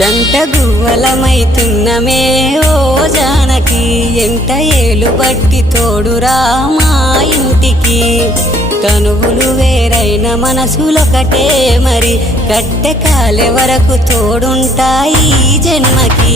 జంట గువ్వలమైతున్నమే ఓ జానకి ఎంట ఏలు బట్టి తోడురా మా ఇంటికి తనువులు వేరైన మనసులొకటే మరి కట్టె కాలే వరకు తోడుంటాయి జన్మకి